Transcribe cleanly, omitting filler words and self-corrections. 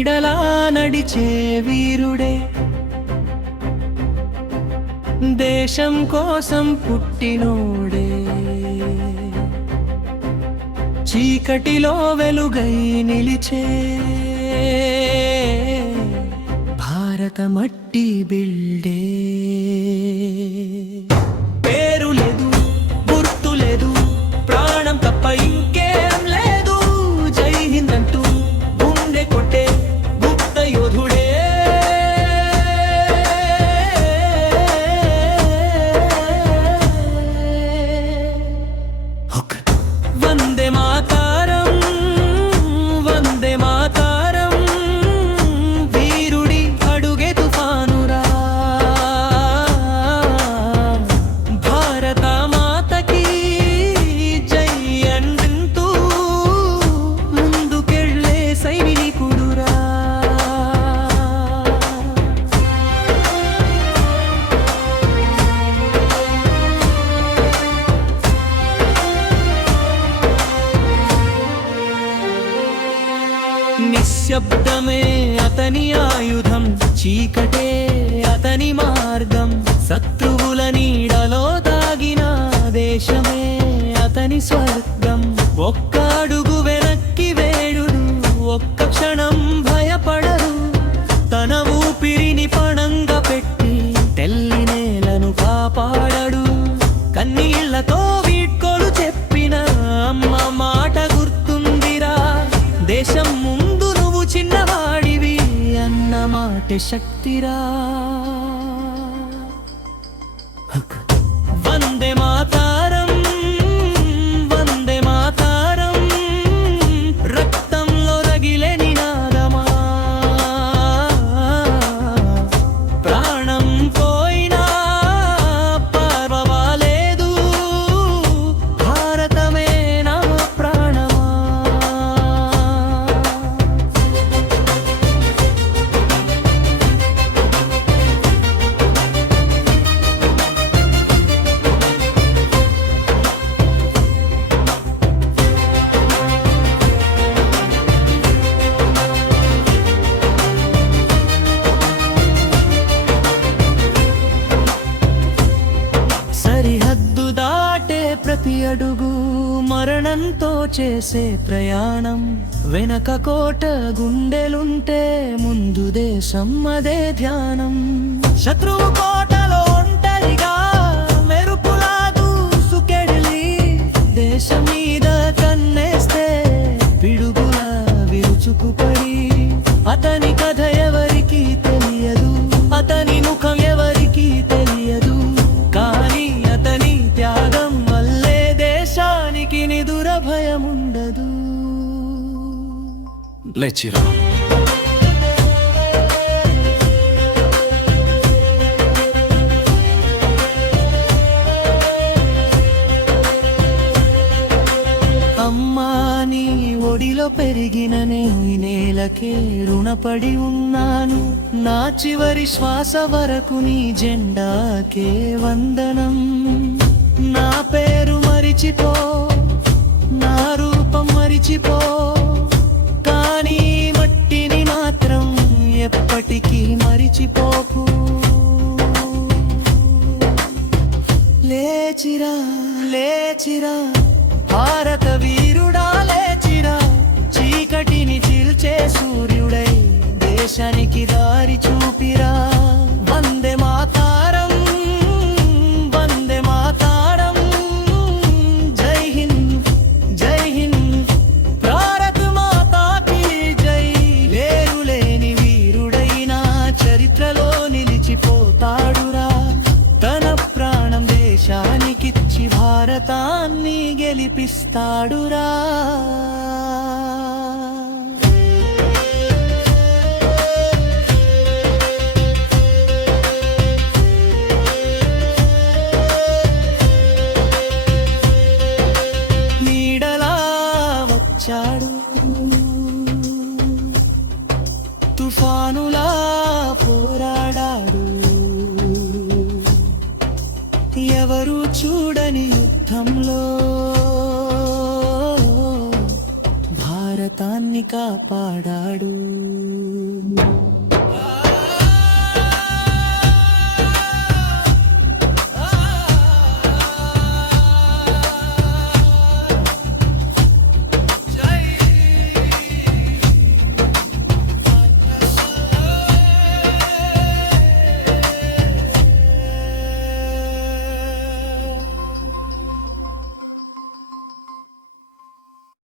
నీడలా నడిచే వీరుడే, దేశం కోసం పుట్టినోడే, చీకటిలో వెలుగై నిలిచే భారత మట్టి బిల్డే. పేరు లేదు, గుర్తు లేదు, ప్రాణం తప్ప ఇంకేం లేదు, జై హింద్ అంటూ గుండె కొట్టే గుప్త యోధుడే. వందే మాతరం, వందే మాతరం, వీరుడి అడుగే తుఫానురా. భారత మాతకి జై అంటూ ముందుకెళ్ళే సైనికుడురా. నిశ్శబ్దమే అతని ఆయుధం, చీకటే అతని మార్గం, శత్రువుల నీడలో దాగిన దేశమే అతని స్వర్గం. ఒక్క అడుగు వెనక్కి వేయుడు, ఒక్క క్షణం భయపడరు, తన ఊపిరిని పణంగా పెట్టి తెల్లి నేలను కాపాడడు. కన్నీళ్లతో వీడ్కోలు చెప్పిన అమ్మ మాట గుర్తుందిరా, దేశం ముందు నువ్వు చిన్నవాడివి అన్న మాట శక్తిరా. వందే మాతరం, వందే మాతరం, రక్తంలో రగిలే నినాదమా. ప్రాణం పోయినా పర్వాలేదు, భారతమే నా ప్రాణమా. సరిహద్దు దాటే ప్రతి అడుగు మరణంతో చేసే ప్రయాణం, వెనక కోట గుండెలుంటే ముందు దేశం అదే ధ్యానం. శత్రువు కోటలో ఒంటరిగా మెరుపులా దూసుకెళ్ళి దేశం మీద కన్నేస్తే పిడుగులా విరుచుకుపడి, అతని కథ ఎవరికి తెలియదు, అతని ముఖం ఎవరికి తెలియదు, కానీ అతని త్యాగం వల్లే దేశానికి నిదుర భయముండదు. లేచిరా. అమ్మా నీ ఒడిలో పెరిగిన నేను ఈ నేలకే రుణపడి ఉన్నాను, నా చివరి శ్వాస వరకు నీ జెండాకే వందనం. నా పేరు మరిచిపో, నా రూపం మరిచిపో, కానీ మట్టిని మాత్రం ఎప్పటికీ మరిచిపోకు. లేచిరా, లేచిరా, భారత వీరుడా లేచిరా, చీకటిని చీల్చే సూర్యుడై దేశానికి దారి చూపిరా. వందే మాతరం, వందే మాతరం, జై హింద్, జై హింద్, భారత్ మాతాకి జై. లేరులేని వీరుడైనా చరిత్రలో నిలిచిపోతాడురా, తన ప్రాణం దేశానికిచ్చి భారతాన్ని గెలిపిస్తాడురా. నీడలా వచ్చాడు, తుఫానులా పోరాడాడు, ఎవరు చూడని యుద్ధంలో భారతాన్ని కాపాడాడు.